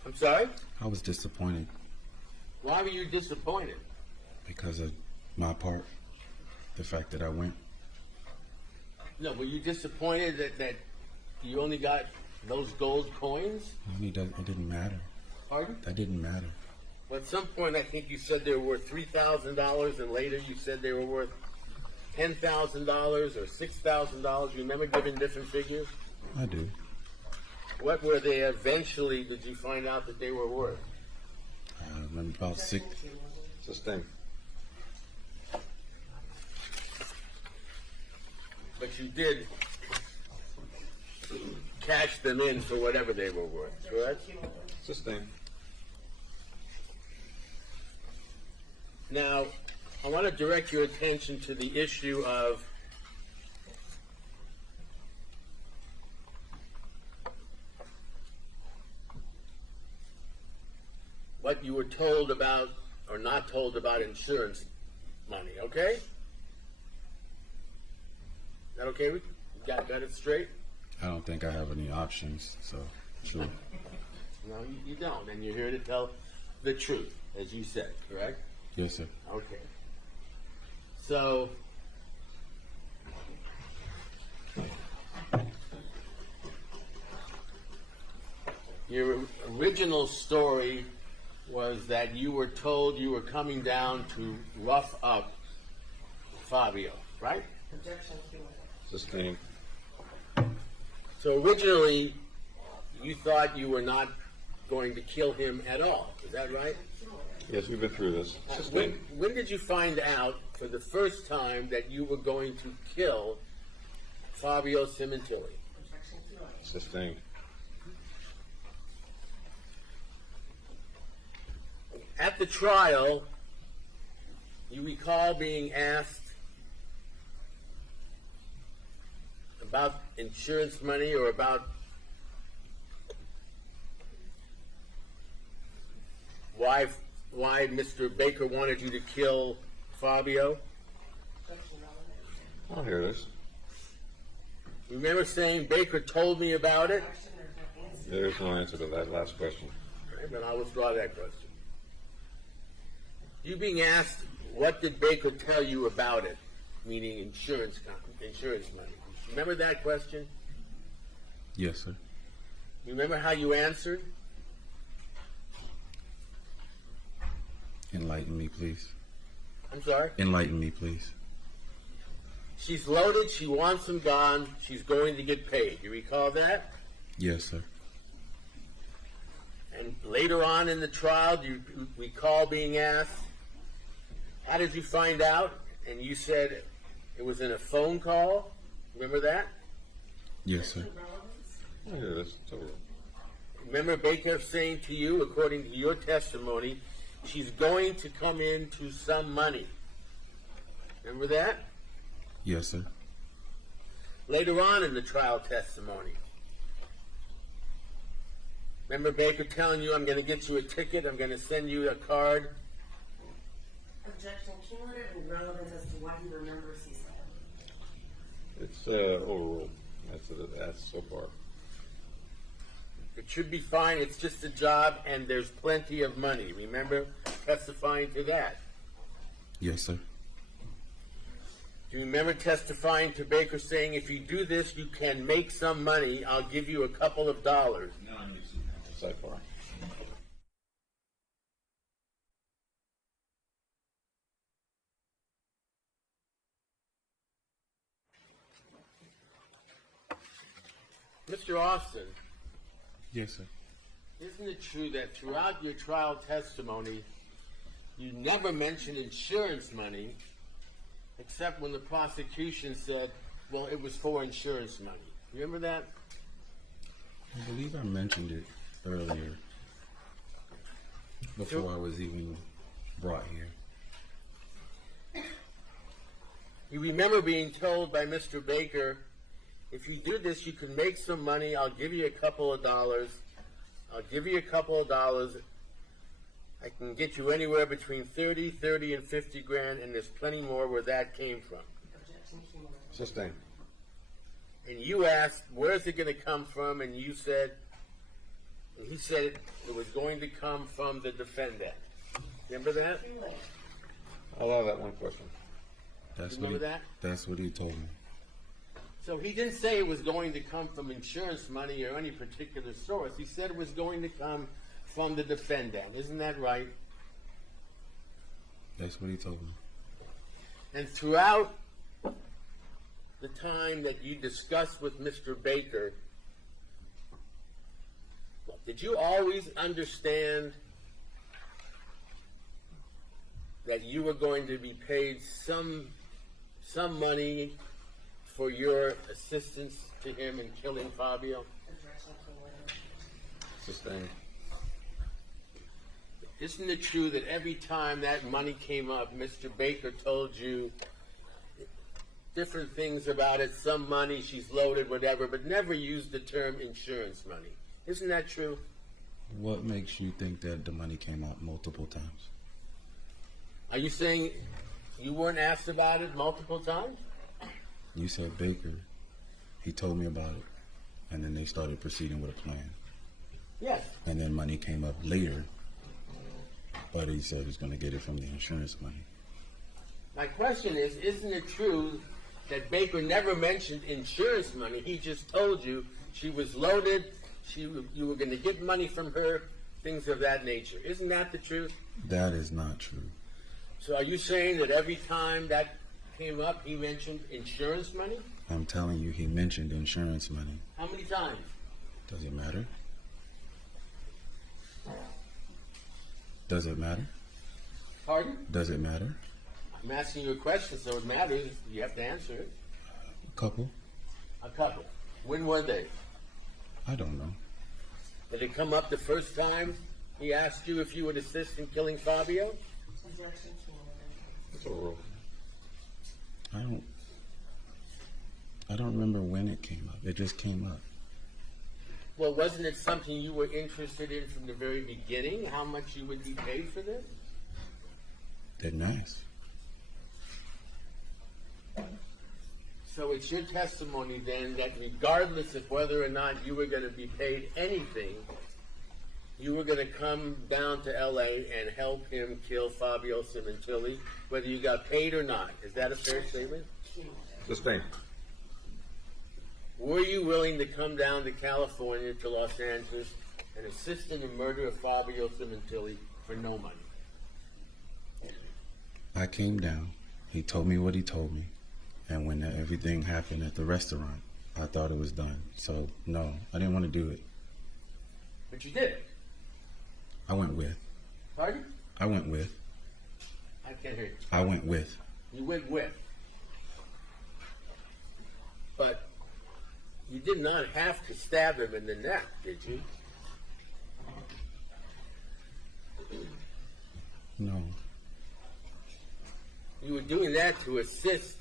I'm sorry? I was disappointed Why were you disappointed? because of my part, the fact that I went. No, were you disappointed that you only got those gold coins? It didn't matter. Pardon? That didn't matter. Well, at some point, I think you said they were worth $3,000, and later you said they were worth $10,000 or $6,000. You remember giving different figures? I do. What were they eventually, did you find out that they were worth? I remember about six. Sustained. But you did cash them in for whatever they were worth, correct? Sustained. Now, I want to direct your attention to the issue of what you were told about or not told about insurance money, okay? Is that okay? We got it straight? I don't think I have any options, so sure. No, you don't, and you're here to tell the truth, as you said, correct? Yes, sir. Okay. So, your original story was that you were told you were coming down to rough up Fabio, right? Sustained. So originally, you thought you were not going to kill him at all. Is that right? Yes, we've been through this. When, Sustained. when did you find out for the first time that you were going to kill Fabio Sementilli? Sustained. At the trial, you recall being asked about insurance money or about why Mr. Baker wanted you to kill Fabio? Oh, here it is. Remember saying Baker told me about it? There's no answer to that last question. Okay, then I'll withdraw that question. You being asked, what did Baker tell you about it? Meaning insurance money. Remember that question? Yes, sir. Remember how you answered? Enlighten me, please. I'm sorry? Enlighten me, please. She's loaded, she wants him gone, she's going to get paid. You recall that? Yes, sir. And later on in the trial, do you recall being asked, how did you find out? And you said it was in a phone call. Remember that? Yes, sir. Oh, here it is. It's over. Remember Baker saying to you, according to your testimony, she's going to come into some money. Remember that? Yes, sir. Later on in the trial testimony. Remember Baker telling you, I'm going to get you a ticket, I'm going to send you a card. Objection, cumulative and relevance as to what he remembers he said. It's overruled. That's so far. It should be fine, it's just a job and there's plenty of money. Remember testifying to that? Yes, sir. Do you remember testifying to Baker saying, if you do this, you can make some money, I'll give you a couple of dollars? So far. Mr. Austin, Yes, sir. isn't it true that throughout your trial testimony, you never mentioned insurance money, except when the prosecution said, well, it was for insurance money. Remember that? I believe I mentioned it earlier, before I was even brought here. You remember being told by Mr. Baker, if you do this, you can make some money. I'll give you a couple of dollars. I'll give you a couple of dollars. I can get you anywhere between 30 and 50 grand, and there's plenty more where that came from. Objection, cumulative. Sustained. And you asked, where's it going to come from? And you said, and he said it was going to come from the defendant. Remember that? I'll allow that one question. That's Remember what he, that? That's what he told me. So he didn't say it was going to come from insurance money or any particular source. He said it was going to come from the defendant. Isn't that right? That's what he told me. And throughout the time that you discussed with Mr. Baker, did you always understand that you were going to be paid some money for your assistance to him in killing Fabio? Sustained. Isn't it true that every time that money came up, Mr. Baker told you different things about it, some money, she's loaded, whatever, but never used the term insurance money? Isn't that true? What makes you think that the money came out multiple times? Are you saying you weren't asked about it multiple times? You said Baker. He told me about it. And then they started proceeding with a plan. Yes. And then money came up later. But he said he's going to get it from the insurance money. My question is, isn't it true that Baker never mentioned insurance money? He just told you she was loaded, you were going to get money from her, things of that nature. Isn't that the truth? That is not true. So are you saying that every time that came up, he mentioned insurance money? I'm telling you, he mentioned insurance money. How many times? Does it matter? Does it matter? Pardon? Does it matter? I'm asking you a question, so it matters. You have to answer it. A couple? A couple. When were they? I don't know. Did it come up the first time he asked you if you would assist in killing Fabio? That's a rule. I don't remember when it came up. It just came up. Well, wasn't it something you were interested in from the very beginning, how much you would be paid for this? Didn't ask. So it's your testimony then that regardless of whether or not you were going to be paid anything, you were going to come down to L.A. and help him kill Fabio Sementilli, whether you got paid or not. Is that a fair statement? Sustained. Were you willing to come down to California, to Los Angeles, and assist in the murder of Fabio Sementilli for no money? I came down. He told me what he told me. And when everything happened at the restaurant, I thought it was done. So, no, I didn't want to do it. But you did it. I went with. Pardon? I went with. I can't hear you. I went with. You went with. But you did not have to stab him in the neck, did you? No. You were doing that to assist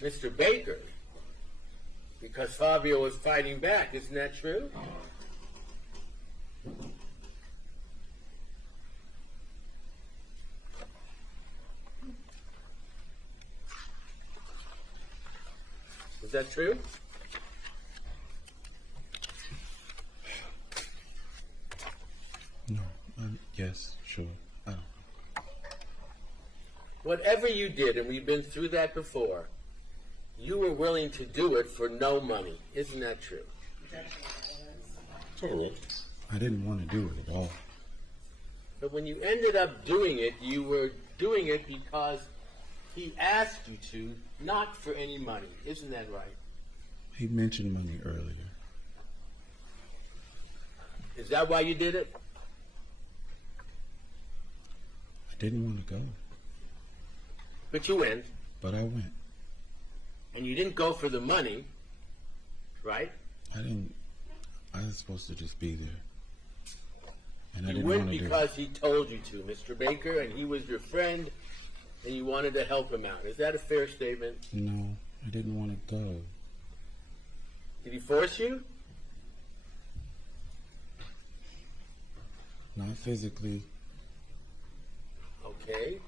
Mr. Baker because Fabio was fighting back. Isn't that true? Is that true? No. Yes, sure. I don't know. Whatever you did, and we've been through that before, you were willing to do it for no money. Isn't that true? That's a rule. I didn't want to do it at all. But when you ended up doing it, you were doing it because he asked you to, not for any money. Isn't that right? He mentioned money earlier. Is that why you did it? I didn't want to go, But you went, but I went. and you didn't go for the money, right? I was supposed to just be there. And I You didn't went want to do it. because he told you to, Mr. Baker, and he was your friend, and you wanted to help him out. Is that a fair statement? No, I didn't want to go. Did he force you? Not physically. Okay.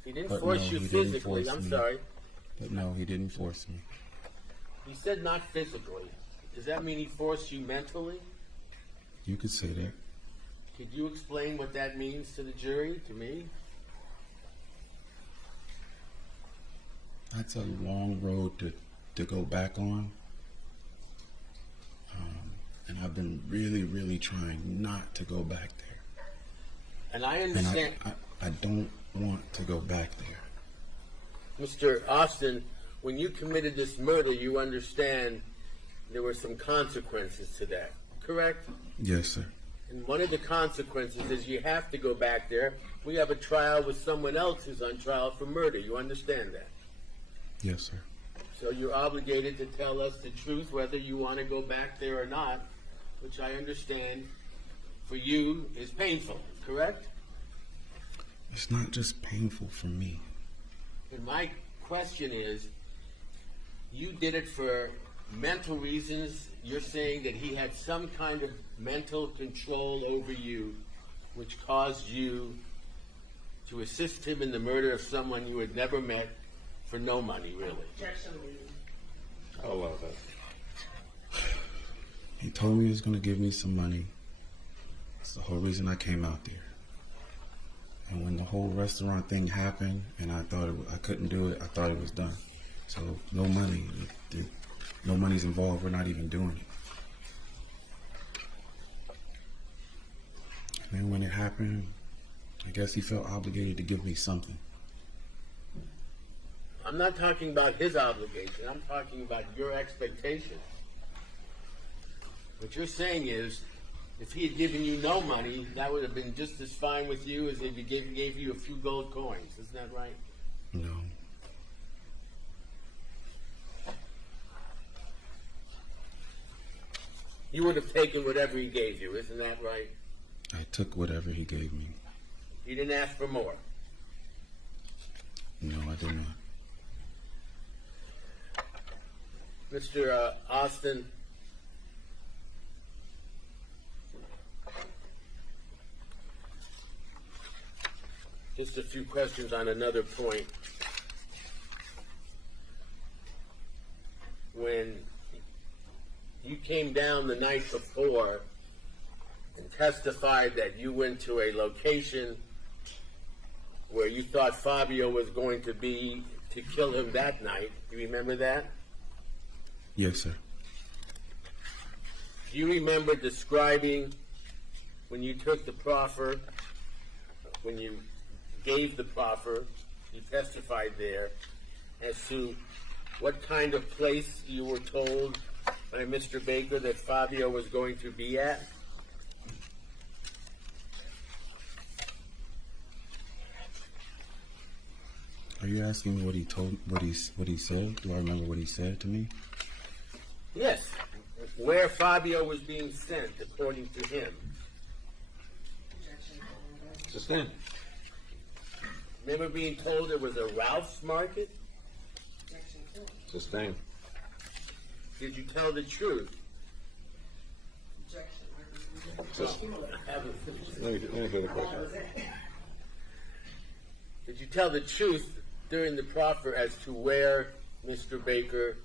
If he didn't But force no, you he didn't physically, force I'm me. sorry. But no, he didn't force me. He said not physically. Does that mean he forced you mentally? You could say that. Could you explain what that means to the jury, to me? That's a long road to go back on. And I've been really, really trying not to go back there. And I And understand, I don't want to go back there. Mr. Austin, when you committed this murder, you understand there were some consequences to that, correct? Yes, sir. And one of the consequences is you have to go back there. We have a trial with someone else who's on trial for murder. You understand that? Yes, sir. So you're obligated to tell us the truth, whether you want to go back there or not, which I understand for you is painful, correct? It's not just painful for me. And my question is, you did it for mental reasons. You're saying that he had some kind of mental control over you, which caused you to assist him in the murder of someone you had never met for no money, really. Objection, Levine. I'll allow that. He told me he was going to give me some money. That's the whole reason I came out there. And when the whole restaurant thing happened and I thought I couldn't do it, I thought it was done. So no money. No money's involved. We're not even doing it. And then when it happened, I guess he felt obligated to give me something. I'm not talking about his obligation. I'm talking about your expectation. What you're saying is, if he had given you no money, that would have been just as fine with you as if he gave you a few gold coins. Isn't that right? No. You would have taken whatever he gave you. Isn't that right? I took whatever he gave me. You didn't ask for more. No, I did not. Mr. Austin, just a few questions on another point. When you came down the night before and testified that you went to a location where you thought Fabio was going to be to kill him that night, do you remember that? Yes, sir. Do you remember describing when you took the proffer, when you gave the proffer, you testified there, as to what kind of place you were told by Mr. Baker that Fabio was going to be at? Are you asking me what he said? Do I remember what he said to me? Yes. Where Fabio was being sent, according to him. Sustained. Remember being told it was a Ralph's Market? Objection, two. Sustained. Did you tell the truth? Objection. Let me hear the question. Did you tell the truth during the proffer as to where Mr. Baker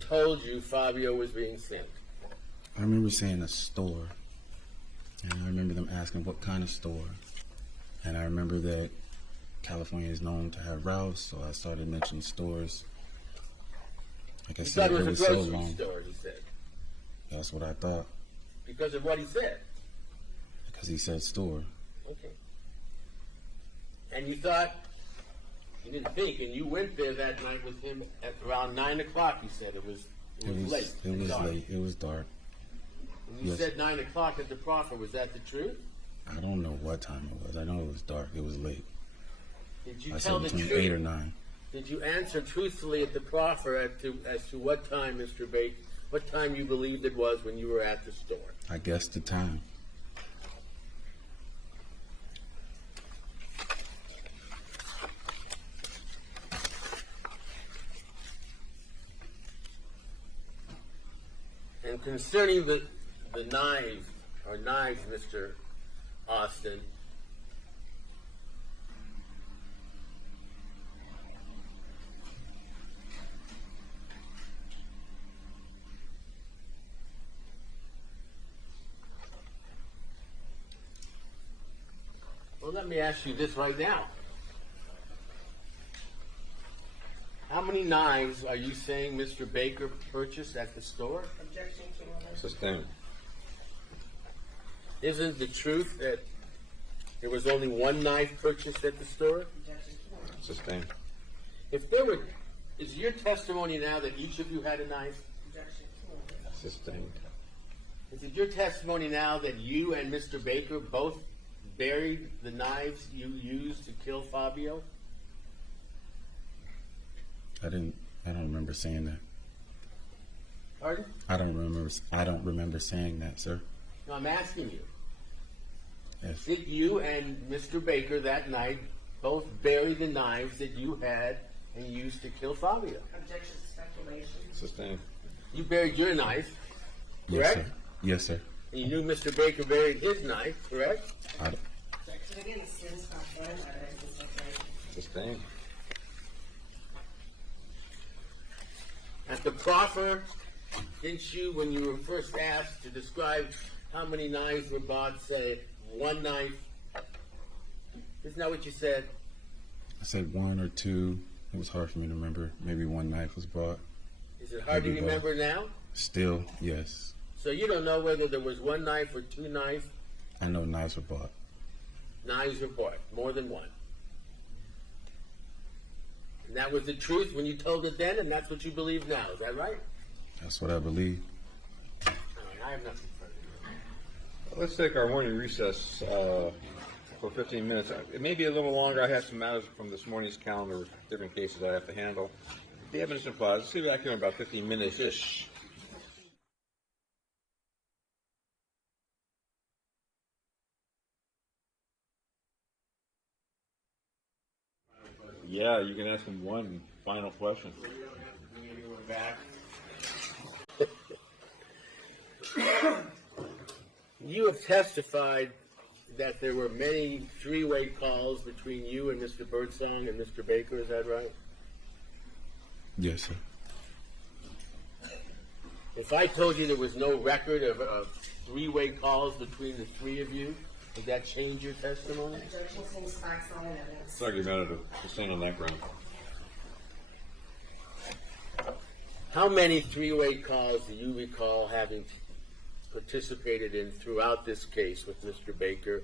told you Fabio was being sent? I remember saying a store. And I remember them asking what kind of store. And I remember that California is known to have Ralph's, so I started mentioning stores. Like I You said, thought it it was was a so grocery long. store, he said. That's what I thought. Because of what he said. Because he said store. Okay. And you thought, you didn't think, and you went there that night with him at around 9 o'clock, you said. It was late. It was dark. late. It was dark. And you Yes. said 9 o'clock at the proffer. Was that the truth? I don't know what time it was. I know it was dark. It was late. Did you I tell said the between truth? 8 or 9. Did you answer truthfully at the proffer as to what time, Mr. Baker, what time you believed it was when you were at the store? I guessed the time. And concerning the knives, Mr. Austin, let me ask you this right now. How many knives are you saying Mr. Baker purchased at the store? Objection to Sustained. Isn't the truth that there was only one knife purchased at the store? Sustained. If there were, is your testimony now that each of you had a knife? Sustained. Is it your testimony now that you and Mr. Baker both buried the knives you used to kill Fabio? I don't remember saying that. Pardon? I don't remember saying that, sir. No, I'm asking you. Yes. Did you and Mr. Baker that night both bury the knives that you had and used to kill Fabio? Objection to speculation. Sustained. You buried your knife, Yes, correct? sir. Yes, sir. And you knew Mr. Baker buried his knife, correct? Objection again, the student's not going to speculation. Sustained. At the proffer, didn't you, when you were first asked to describe how many knives were bought, say one knife? Isn't that what you said? I said one or two. It was hard for me to remember. Maybe one knife was bought. Is it hard to Maybe both. remember now? Still, yes. So you don't know whether there was one knife or two knives? I know knives were bought. Knives were bought, more than one. And that was the truth when you told it then, and that's what you believe now. Is that right? That's what I believe. All right, I have nothing further. Let's take our morning recess for 15 minutes. It may be a little longer. I have some matters from this morning's calendar, different cases I have to handle. The evidence implies. Let's see back here in about 15 minutes-ish. Yeah, you can ask him one final question. Back. You have testified that there were many three-way calls between you and Mr. Birdsong and Mr. Baker, is that right? Yes, sir. If I told you there was no record of three-way calls between the three of you, would that change your testimony? Objection seems facts not in evidence. It's argumentative to stand on that ground. How many three-way calls do you recall having participated in throughout this case with Mr. Baker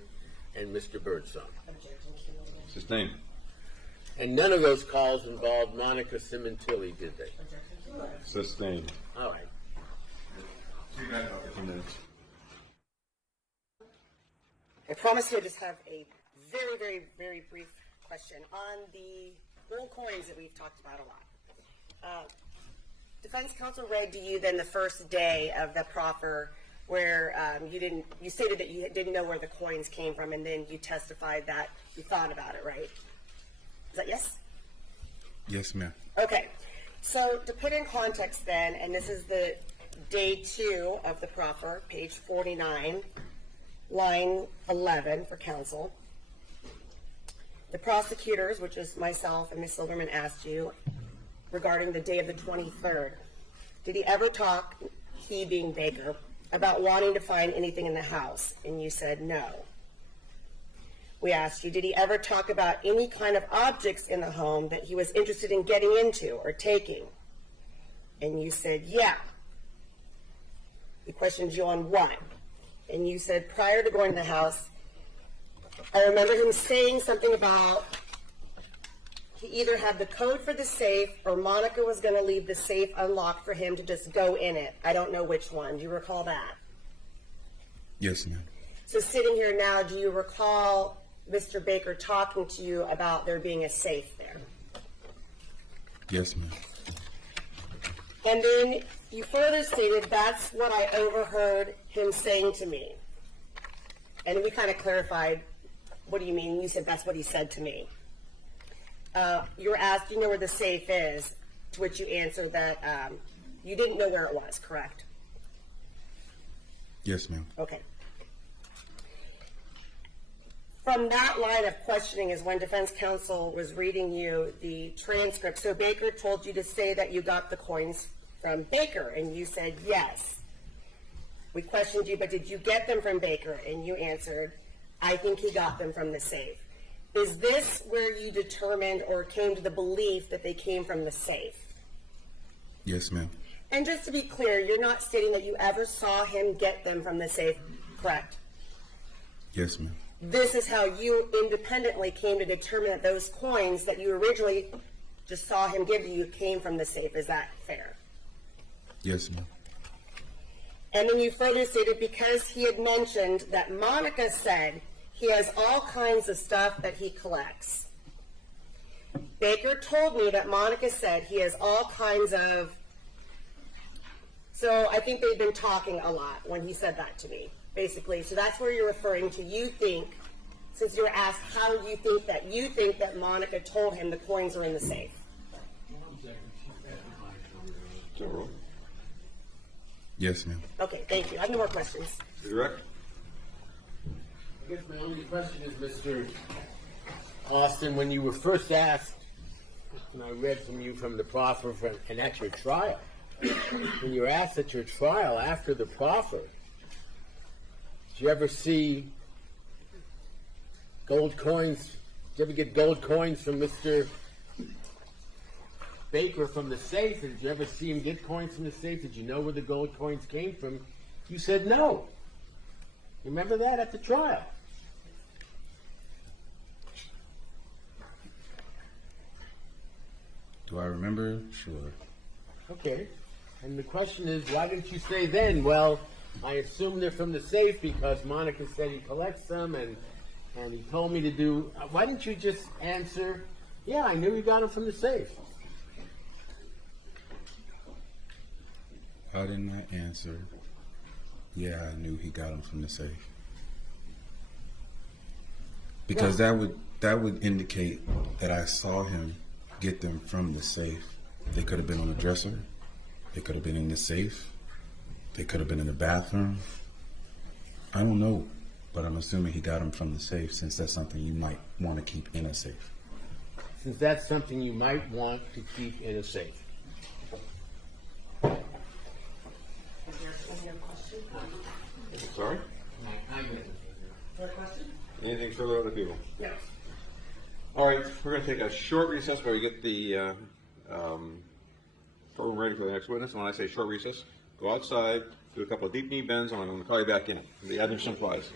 and Mr. Birdsong? Objection cumulative. Sustained. And none of those calls involved Monica Sementilli, did they? Objection cumulative. Sustained. All right. See you guys in 15 minutes. I promise you I just have a very, very, very brief question on the gold coins that we've talked about a lot. Defense counsel read to you then the first day of the proffer where you stated that you didn't know where the coins came from, and then you testified that you thought about it, right? Is that yes? Yes, ma'am. Okay. So to put in context then, and this is the day 2 of the proffer, page 49, line 11 for counsel. The prosecutors, which is myself and Ms. Silverman, asked you regarding the day of the 23rd. Did he ever talk, he being Baker, about wanting to find anything in the house? And you said no. We asked you, did he ever talk about any kind of objects in the home that he was interested in getting into or taking? And you said yeah. We questioned you on what? And you said prior to going to the house, I remember him saying something about he either had the code for the safe or Monica was going to leave the safe unlocked for him to just go in it. I don't know which one. Do you recall that? Yes, ma'am. So sitting here now, do you recall Mr. Baker talking to you about there being a safe there? Yes, ma'am. And then you further stated that's what I overheard him saying to me. And we kind of clarified, what do you mean? You said that's what he said to me. You were asked, do you know where the safe is? To which you answered that you didn't know where it was, correct? Yes, ma'am. Okay. From that line of questioning is when defense counsel was reading you the transcript. So Baker told you to say that you got the coins from Baker, and you said yes. We questioned you, but did you get them from Baker? And you answered, I think he got them from the safe. Is this where you determined or came to the belief that they came from the safe? Yes, ma'am. And just to be clear, you're not stating that you ever saw him get them from the safe, correct? Yes, ma'am. This is how you independently came to determine that those coins that you originally just saw him give you came from the safe. Is that fair? Yes, ma'am. And then you further stated because he had mentioned that Monica said he has all kinds of stuff that he collects. Baker told me that Monica said he has all kinds of, so I think they've been talking a lot when he said that to me, basically. So that's where you're referring to, you think, since you were asked how you think that Monica told him the coins are in the safe. Yes, ma'am. Okay, thank you. I have no more questions. Direct? I guess my only question is, Mr. Austin, when you were first asked, and I read from you from the proffer and at your trial, when you were asked at your trial after the proffer, did you ever see gold coins? Did you ever get gold coins from Mr. Baker from the safe? Did you ever see him get coins from the safe? Did you know where the gold coins came from? You said no. You remember that at the trial? Do I remember? Sure. Okay. And the question is, why didn't you say then, well, I assume they're from the safe because Monica said he collects them and he told me to do, why didn't you just answer, yeah, I knew he got them from the safe? How didn't I answer? Yeah, I knew he got them from the safe. Because that would indicate that I saw him get them from the safe. They could have been on the dresser. They could have been in the safe. They could have been in the bathroom. I don't know, but I'm assuming he got them from the safe since that's something you might want to keep in a safe. Since that's something you might want to keep in a safe. Sorry? Anything further, other people? No. All right, we're going to take a short recess while we get the program ready for the next witness. And when I say short recess, go outside, do a couple of deep knee bends, and I'm going to call you back in. The other supplies.